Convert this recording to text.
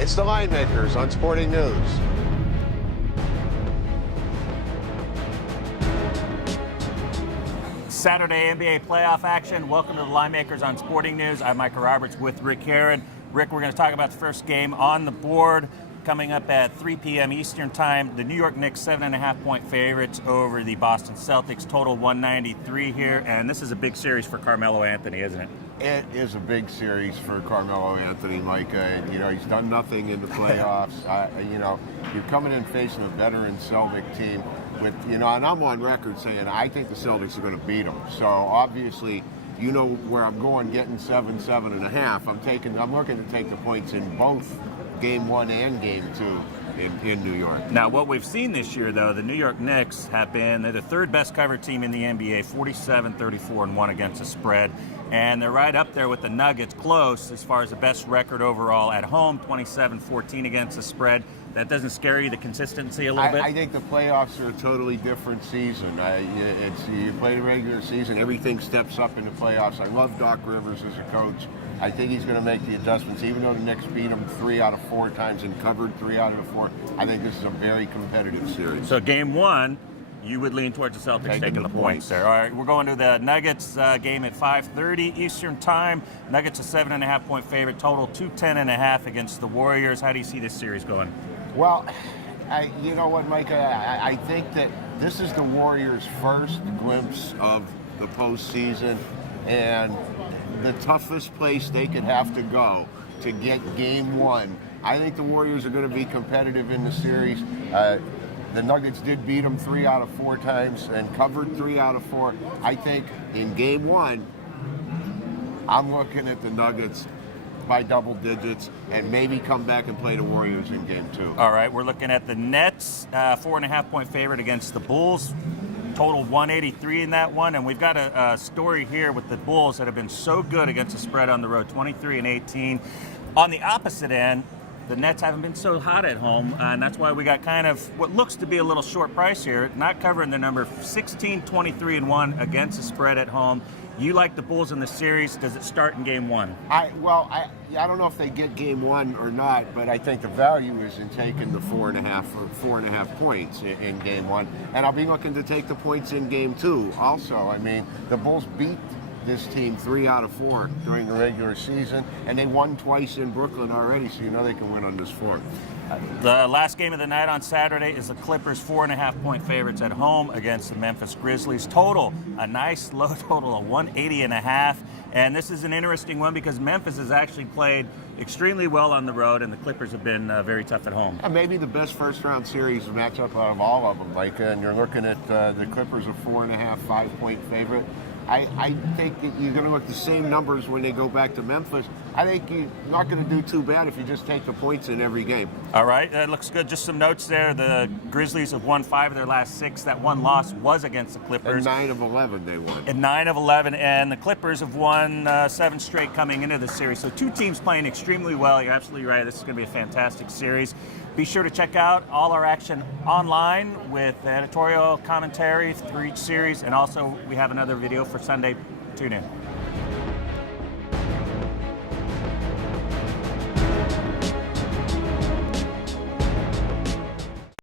It's the Linemakers on Sporting News. Saturday NBA playoff action. Welcome to the Linemakers on Sporting News. I'm Micah Roberts with Rick Herod. Rick, we're going to talk about the first game on the board coming up at 3 p.m. Eastern Time. The New York Knicks 7.5-point favorites over the Boston Celtics. Total 193 here, and this is a big series for Carmelo Anthony, isn't it? It is a big series for Carmelo Anthony, Micah. And, he's done nothing in the playoffs. You're coming in facing a veteran Celtic team with, and I'm on record saying I think the Celtics are going to beat them. So obviously, where I'm going, getting 7.5. I'm looking to take the points in both Game 1 and Game 2 in New York. Now, what we've seen this year, though, the New York Knicks they're the third best covered team in the NBA, 47-34-1 against the spread. And they're right up there with the Nuggets, close as far as the best record overall at home, 27-14 against the spread. That doesn't scare you, the consistency a little bit? I think the playoffs are a totally different season. You play the regular season, everything steps up in the playoffs. I love Doc Rivers as a coach. I think he's going to make the adjustments, even though the Knicks beat him 3 out of 4 times and covered 3 out of the 4. I think this is a very competitive series. So Game 1, you would lean towards the Celtics taking the points there. All right, we're going to the Nuggets game at 5:30 Eastern Time. Nuggets a 7.5-point favorite, total 210.5 against the Warriors. How do you see this series going? Well, you know what, Micah? I think that this is the Warriors' first glimpse of the postseason, and the toughest place they could have to go to get Game 1. I think the Warriors are going to be competitive in the series. The Nuggets did beat them 3 out of 4 times and covered 3 out of 4. I think in Game 1, I'm looking at the Nuggets by double digits and maybe come back and play the Warriors in Game 2. All right, we're looking at the Nets, 4.5-point favorite against the Bulls. Total 183 in that one, and we've got a story here with the Bulls that have been so good against the spread on the road, 23-18. On the opposite end, the Nets haven't been so hot at home, and that's why we got kind of what looks to be a little short price here, not covering the number 16-23-1 against the spread at home. You like the Bulls in the series. Does it start in Game 1? I don't know if they get Game 1 or not, but I think the value is in taking the 4.5 points in Game 1. And I'll be looking to take the points in Game 2 also. I mean, the Bulls beat this team 3 out of 4 during the regular season, and they won twice in Brooklyn already, so they can win on this 4th. The last game of the night on Saturday is the Clippers 4.5-point favorites at home against the Memphis Grizzlies. Total, a nice low total of 180.5. And this is an interesting one because Memphis has actually played extremely well on the road, and the Clippers have been very tough at home. Maybe the best first-round series matchup out of all of them, Micah, and you're looking at the Clippers a 4.5, 5-point favorite. I think that you're going to look the same numbers when they go back to Memphis. I think you're not going to do too bad if you just take the points in every game. All right, that looks good. Just some notes there. The Grizzlies have won 5 of their last 6. That one loss was against the Clippers. And 9 of 11 they won. And 9 of 11, and the Clippers have won 7 straight coming into the series. So 2 teams playing extremely well. You're absolutely right. This is going to be a fantastic series. Be sure to check out all our action online with editorial commentary for each series, and also we have another video for Sunday. Tune in.